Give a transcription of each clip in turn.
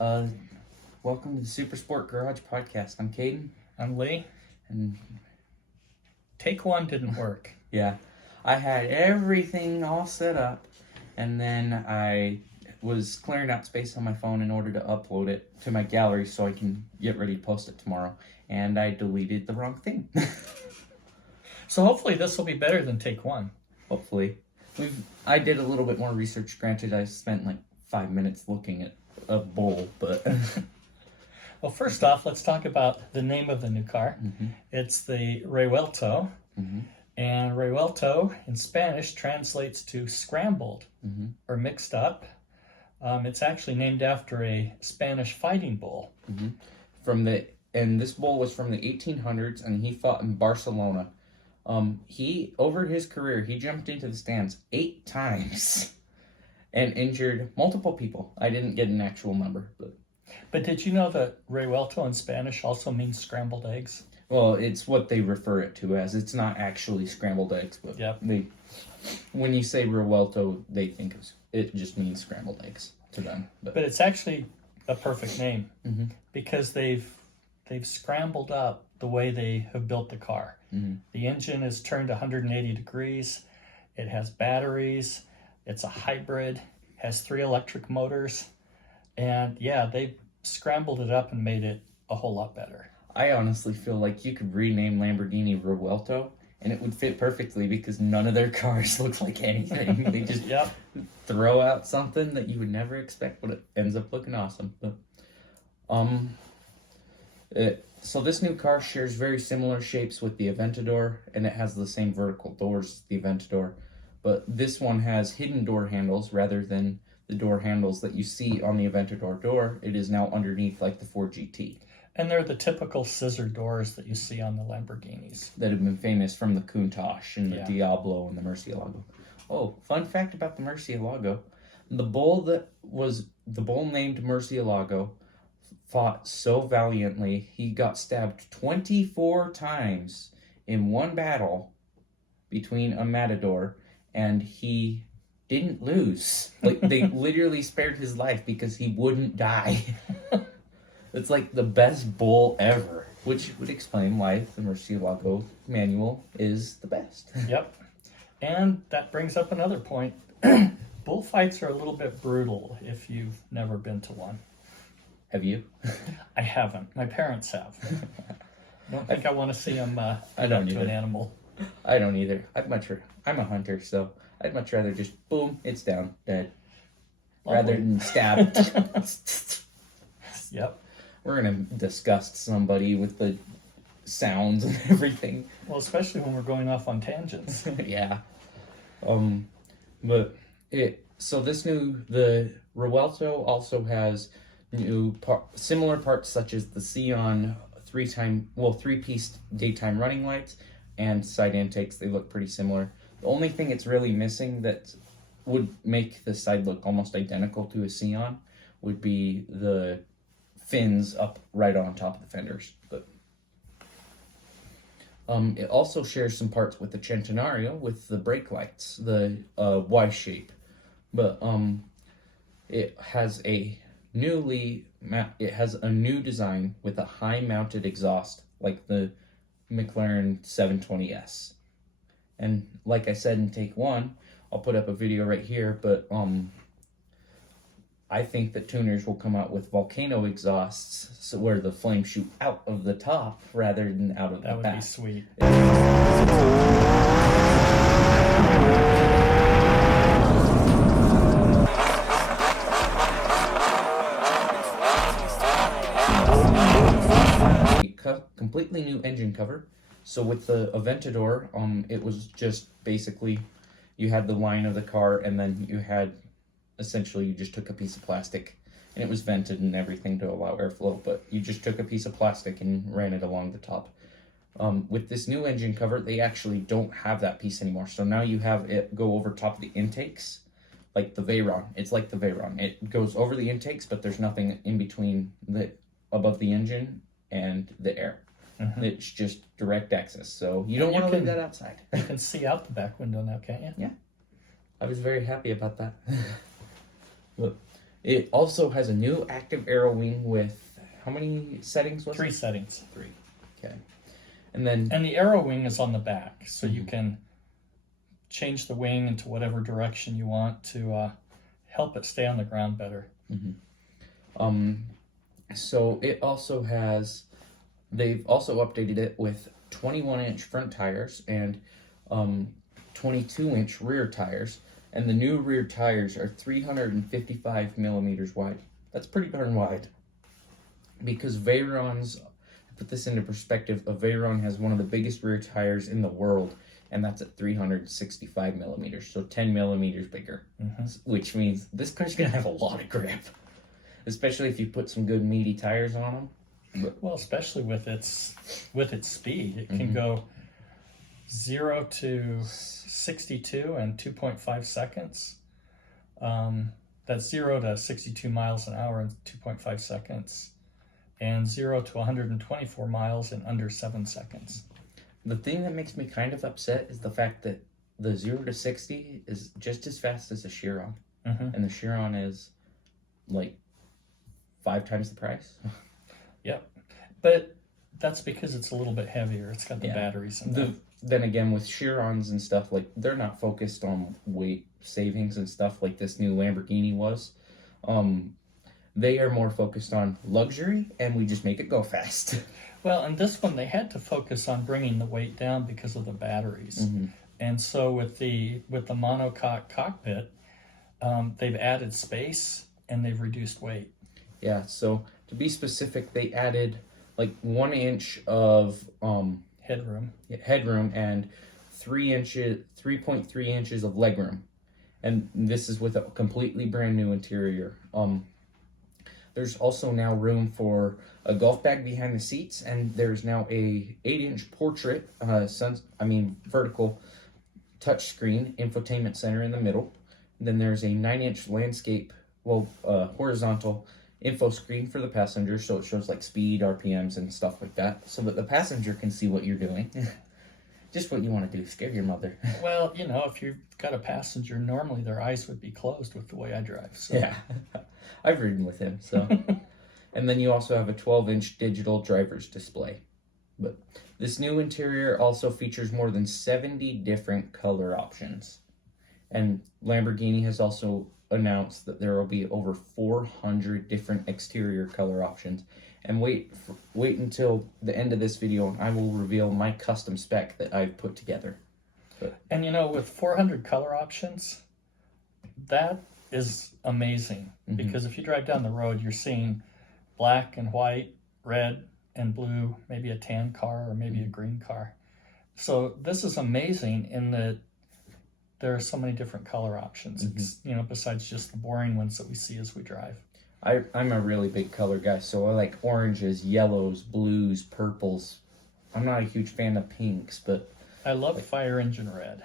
Uh, Welcome to the Super Sport Garage Podcast. I'm Caden. I'm Lee. And Take one didn't work. yeah, I had everything all set up, and then I was clearing out space on my phone in order to upload it to my gallery so I can get ready to post it tomorrow, and I deleted the wrong thing. So hopefully this will be better than take one. Hopefully. I did a little bit more research. Granted, I spent like 5 minutes looking at a bowl, but... Well, first off, let's talk about the name of the new car. Mm-hmm. It's the Revuelto, Mm-hmm. and Revuelto in Spanish translates to scrambled Mm-hmm. or mixed up. It's actually named after a Spanish fighting bull. Mm-hmm. And this bull was from the 1800s, and he fought in Barcelona. Over his career, he jumped into the stands 8 times and injured multiple people. I didn't get an actual number, But did you know that Revuelto in Spanish also means scrambled eggs? well, it's what they refer it to as. It's not actually scrambled eggs, but Yep. when you say revuelto, they think it just means scrambled eggs to them. But it's actually a perfect name Mm-hmm. because they've scrambled up the way they have built the car. Mm-hmm. The engine is turned 180 degrees. It has batteries. It's a hybrid. Has 3 electric motors. And yeah, they scrambled it up and made it a whole lot better. I honestly feel like you could rename Lamborghini Revuelto, and it would fit perfectly because none of their cars look like anything. They just Yep. throw out something that you would never expect, but it ends up looking awesome. But so this new car shares very similar shapes with the Aventador, and it has the same vertical doors as the Aventador, but this one has hidden door handles rather than the door handles that you see on the Aventador door. It is now underneath like the Ford GT. And they're the typical scissor doors that you see on the Lamborghinis. That have been famous from the Countach and the Yeah. Diablo and the Murcielago. Oh, fun fact about the Murcielago. The bull named Murcielago fought so valiantly, he got stabbed 24 times in one battle between a matador, and he didn't lose. Like, they literally spared his life because he wouldn't die. It's like the best bull ever, which would explain why the Murcielago manual is the best. Yep. And that brings up another point. Bullfights are a little bit brutal if you've never been to one. Have you? I haven't. My parents have. I don't think I want to see them I up don't to either. an animal. I don't either. I'm a hunter, so I'd much rather just boom, it's down, dead, rather than stab. Yep. We're gonna disgust somebody with the sounds and everything. Well, especially when we're going off on tangents. Yeah. So the Revuelto also has similar parts such as the Xeon 3-piece daytime running lights and side intakes. They look pretty similar. The only thing it's really missing that would make the side look almost identical to a Xeon would be the fins up right on top of the fenders. But it also shares some parts with the Centenario with the brake lights, the Y shape. But it has a new design with a high mounted exhaust like the McLaren 720S. And like I said in take one, I'll put up a video right here, but I think that tuners will come out with volcano exhausts, so where the flames shoot out of the top rather than out of the back. That would be sweet. Completely new engine cover. So with the Aventador, it was just basically you had the line of the car, and then you just took a piece of plastic, and it was vented and everything to allow airflow, but you just took a piece of plastic and ran it along the top. With this new engine cover, they actually don't have that piece anymore. So now you have it go over top of the intakes, like the Veyron. It's like the Veyron. It goes over the intakes, but there's nothing in between above the engine and the air. Mm-hmm. It's just direct access, so you don't want to leave that outside. You can see out the back window now, can't you? Yeah. I was very happy about that. But It also has a new active aero wing with how many settings was 3 it? settings. 3. Okay. And then And the arrow wing is on the back, so you can change the wing into whatever direction you want to help it stay on the ground better. So it also has, they've also updated it with 21-inch front tires and 22-inch rear tires. And the new rear tires are 355 millimeters wide. That's pretty darn wide. Because Veyron's, to put this into perspective, a Veyron has one of the biggest rear tires in the world, and that's at 365 millimeters, so 10 millimeters bigger. Which means this car's gonna have a lot of grip, especially if you put some good meaty tires on them. Well, especially with its speed, it can go 0 to 62 in 2.5 seconds. That's 0 to 62 miles an hour in 2.5 seconds, and 0 to 124 miles in under 7 seconds. The thing that makes me kind of upset is the fact that the 0 to 60 is just as fast as the Chiron. And the Chiron is like 5 times the price. Yep. But that's because it's a little bit heavier. It's got the batteries in there. Then again, with Chirons and stuff, like, they're not focused on weight savings and stuff like this new Lamborghini was. They are more focused on luxury, and we just make it go fast. Well, and this one, they had to focus on bringing the weight down because of the batteries. And so with the monocoque cockpit, they've added space and they've reduced weight. Yeah, so to be specific, they added like 1 inch of headroom and 3.3 inches of legroom. And this is with a completely brand new interior. There's also now room for a golf bag behind the seats, and there's now a 8-inch portrait, vertical touchscreen infotainment center in the middle. Then there's a 9-inch horizontal info screen for the passenger, so it shows like speed, RPMs, and stuff like that, so that the passenger can see what you're doing. Just what you want to do, scare your mother. Well, you know, if you've got a passenger, normally their eyes would be closed with the way I drive. So. Yeah, I've ridden with him, so. And then you also have a 12-inch digital driver's display. But this new interior also features more than 70 different color options. And Lamborghini has also announced that there will be over 400 different exterior color options. And wait until the end of this video, and I will reveal my custom spec that I've put together. And you know, with 400 color options, that is amazing. Because if you drive down the road, you're seeing black and white, red and blue, maybe a tan car or maybe a green car. So this is amazing in that there are so many different color options, you know, besides just the boring ones that we see as we drive. I'm a really big color guy, so I like oranges, yellows, blues, purples. I'm not a huge fan of pinks, but... I love fire engine red.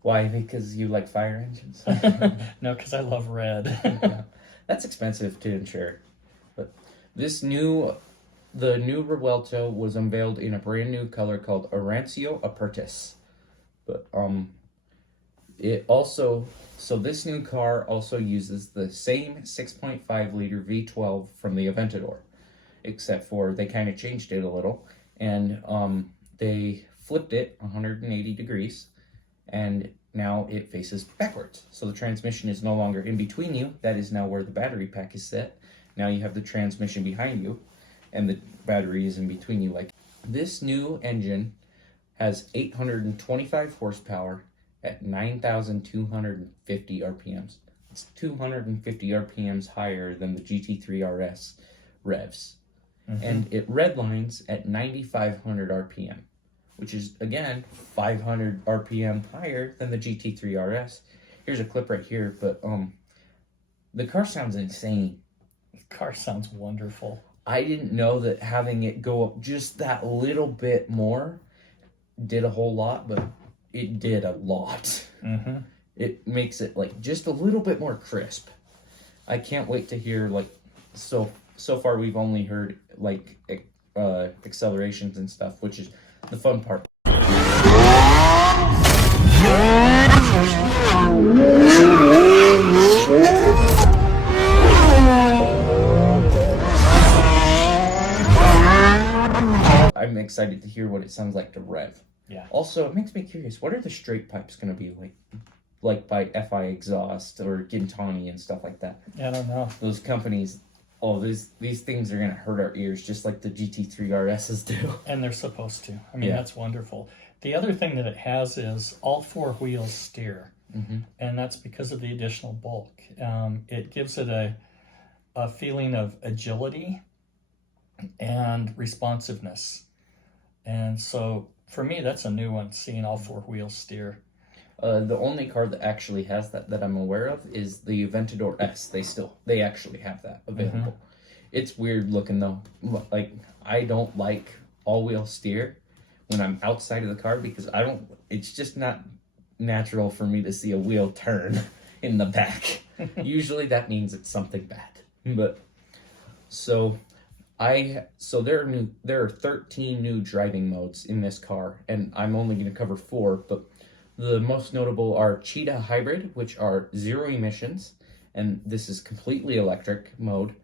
Why? Because you like fire engines? No, because I love red. Yeah. That's expensive to insure. But the new Revuelto was unveiled in a brand new color called Arancio Apertus. But this new car also uses the same 6.5 liter V12 from the Aventador, except for they kind of changed it a little, and they flipped it 180 degrees, and now it faces backwards. So the transmission is no longer in between you. That is now where the battery pack is set. Now you have the transmission behind you, and the battery is in between you. Like, this new engine has 825 horsepower at 9,250 RPMs. It's 250 RPMs higher than the GT3 RS revs. And it redlines at 9,500 RPM, which is, again, 500 RPM higher than the GT3 RS. Here's a clip right here, but the car sounds insane. The car sounds wonderful. I didn't know that having it go up just that little bit more did a whole lot, but it did a lot. It makes it like just a little bit more crisp. I can't wait to hear, like, so far we've only heard like accelerations and stuff, which is the fun part. I'm excited to hear what it sounds like to rev. Yeah. Also, it makes me curious. What are the straight pipes going to be like by FI Exhaust or Gintani and stuff like that? I don't know. Those companies, these things are going to hurt our ears just like the GT3 RSs do. And they're supposed to. I mean, Yeah. that's wonderful. The other thing that it has is all four wheels steer. Mm-hmm. And that's because of the additional bulk. It gives it a feeling of agility and responsiveness. And so for me, that's a new one, seeing all four wheels steer. The only car that actually has that I'm aware of is the Aventador S. They actually have that available. Mm-hmm. It's weird looking though. Like, I don't like all-wheel steer when I'm outside of the car because it's just not natural for me to see a wheel turn in the back. Usually that means it's something bad. But so there are 13 new driving modes in this car, and I'm only going to cover 4, but the most notable are Cheetah Hybrid, which are 0 emissions, and this is completely electric mode.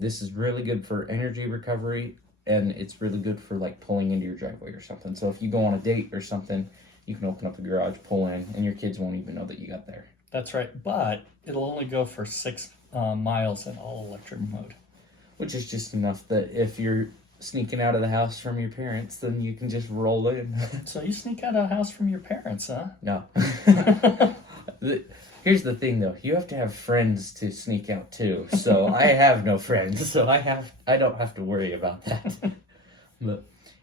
This is really good for energy recovery, and it's really good for like pulling into your driveway or something. So if you go on a date or something, you can open up the garage, pull in, and your kids won't even know that you got there. That's right, but it'll only go for 6 miles in all electric mode. Which is just enough that if you're sneaking out of the house from your parents, then you can just roll in. So you sneak out of the house from your parents, huh? No. Here's the thing, though. You have to have friends to sneak out too. So I have no friends, so I don't have to worry about that. But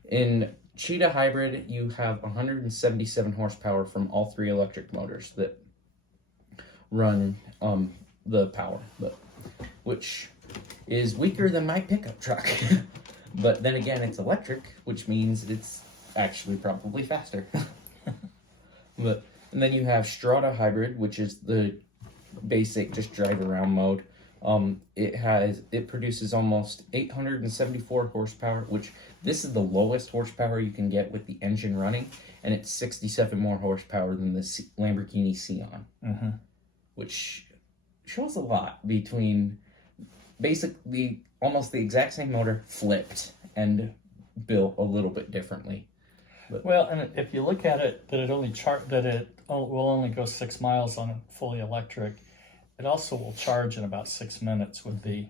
in Cheetah Hybrid, you have 177 horsepower from all 3 electric motors that run the power, which is weaker than my pickup truck. But then again, it's electric, which means it's actually probably faster. And then you have Strata Hybrid, which is the basic just drive around mode. It produces almost 874 horsepower, which this is the lowest horsepower you can get with the engine running, and it's 67 more horsepower than the Lamborghini Sian, Mm-hmm. which shows a lot between basically almost the exact same motor flipped and built a little bit differently. Well, and if you look at it, that it will only go 6 miles on fully electric. It also will charge in about 6 minutes with the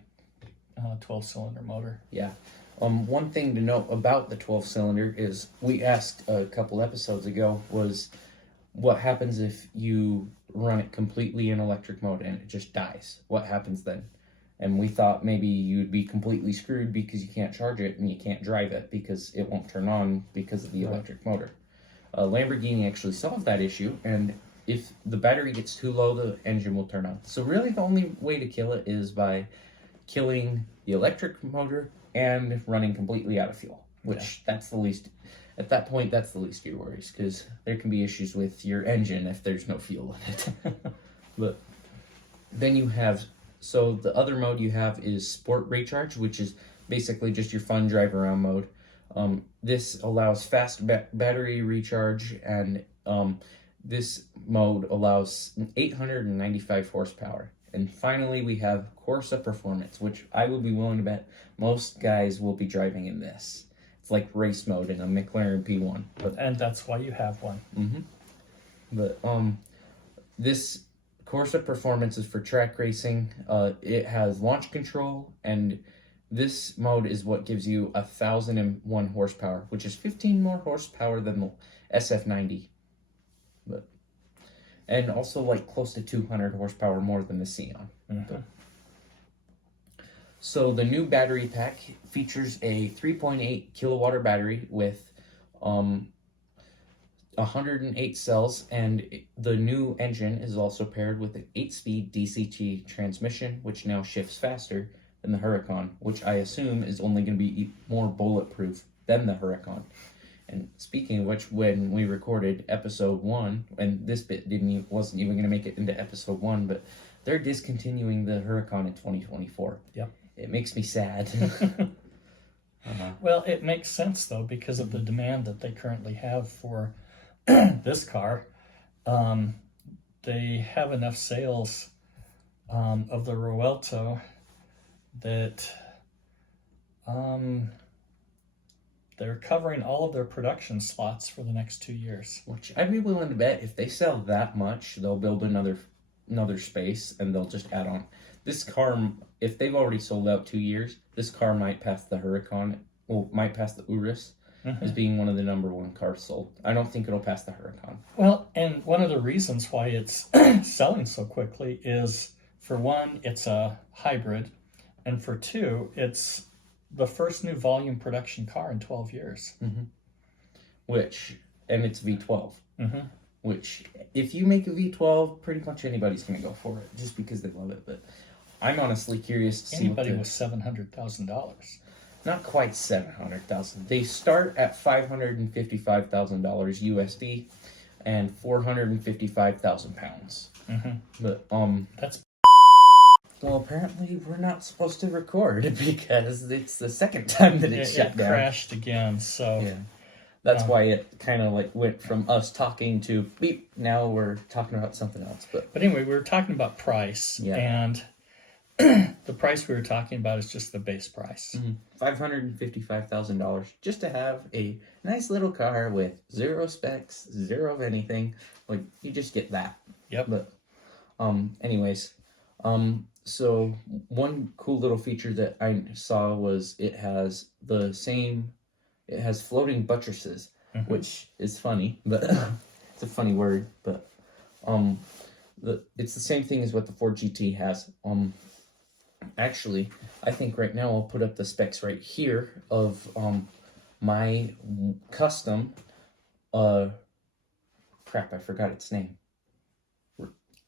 12-cylinder motor. Yeah. One thing to note about the 12-cylinder is we asked a couple episodes ago was what happens if you run it completely in electric mode and it just dies? What happens then? And we thought maybe you'd be completely screwed because you can't charge it and you can't drive it because it won't turn on because of the electric motor. Lamborghini actually solved that issue, and if the battery gets too low, the engine will turn on. So really the only way to kill it is by killing the electric motor and running completely out of fuel, which that's the least, at that point, that's the least of your worries, because there can be issues with your engine if there's no fuel in it. But then you have, so the other mode you have is Sport Recharge, which is basically just your fun drive around mode. This allows fast battery recharge, and this mode allows 895 horsepower. And finally, we have Corsa Performance, which I would be willing to bet most guys will be driving in this. It's like race mode in a McLaren P1. And that's why you have one. Mm-hmm. But this Corsa Performance is for track racing. It has launch control, and this mode is what gives you 1,001 horsepower, which is 15 more horsepower than the SF90. And also like close to 200 horsepower more than the Sian. Mm-hmm. So the new battery pack features a 3.8 kilowatt battery with 108 cells, and the new engine is also paired with an 8-speed DCT transmission, which now shifts faster than the Huracan, which I assume is only going to be more bulletproof than the Huracan. And speaking of which, when we recorded episode 1, and this bit wasn't even going to make it into episode 1, but they're discontinuing the Huracan in 2024. Yep. It makes me sad. Well, it makes sense, though, because of the demand that they currently have for this car. They have enough sales of the Revuelto that They're covering all of their production slots for the next 2 years. Which I'd be willing to bet if they sell that much, they'll build another space and they'll just add on. This car, if they've already sold out 2 years, this car might pass the Huracan, well, might pass the Urus as being one of the #1 cars sold. I don't think it'll pass the Huracan. Well, and one of the reasons why it's selling so quickly is, for one, it's a hybrid, and for two, it's the first new volume production car in 12 years. And it's V12. Which, if you make a V12, pretty much anybody's going to go for it, just because they love it. But I'm honestly curious to see Anybody with $700,000. Not quite $700,000. They start at $555,000 USD and 455,000 pounds. But that's well, apparently we're not supposed to record because it's the second time that it shut down. It crashed again, so yeah. That's why it kind of like went from us talking to beep. Now we're talking about something else. But anyway, we were talking about price, and the price we were talking about is just the base price. $555,000 just to have a nice little car with 0 specs, 0 of anything. Like, you just get that. Yep. But anyways, so one cool little feature that I saw was it has floating buttresses, which is funny, but it's a funny word, but it's the same thing as what the Ford GT has. Actually, I think right now I'll put up the specs right here of my custom crap, I forgot its name.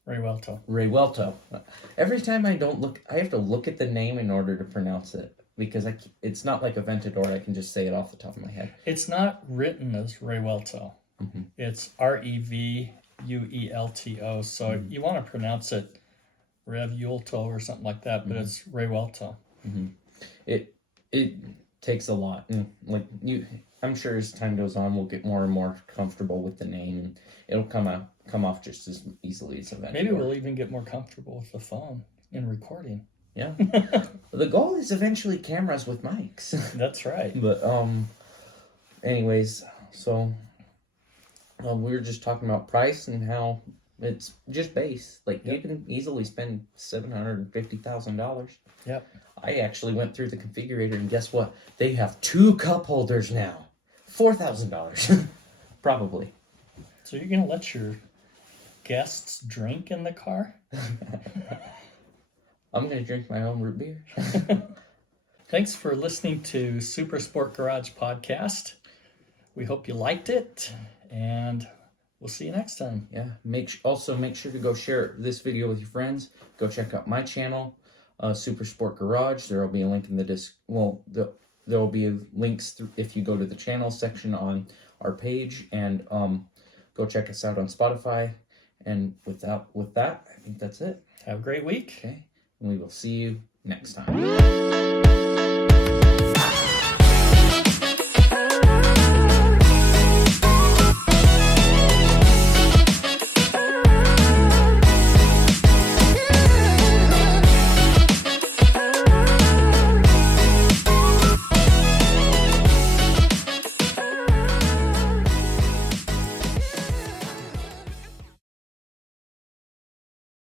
Revuelto. Every time I have to look at the name in order to pronounce it, because it's not like Aventador. I can just say it off the top of my head. It's not written as Revuelto. It's Revuelto. So you want to pronounce it Revuelto or something like that, but it's Revuelto. It takes a lot, and I'm sure as time goes on, we'll get more and more comfortable with the name, and it'll come off just as easily as Aventador. Maybe we'll even get more comfortable with the phone in recording. Yeah. The goal is eventually cameras with mics. That's right. But anyways, so we were just talking about price and how it's just base. Like, you can easily spend $750,000. Yep. I actually went through the configurator, and guess what? They have 2 cup holders now. $4,000. Probably. So you're going to let your guests drink in the car? I'm going to drink my own root beer. Thanks for listening to Super Sport Garage Podcast. We hope you liked it, and we'll see you next time. Yeah. Also make sure to go share this video with your friends. Go check out my channel, Super Sport Garage. There will be a link in the there will be links if you go to the channel section on our page, and go check us out on Spotify. And with that, I think that's it. Have a great week. Okay. And we will see you next time.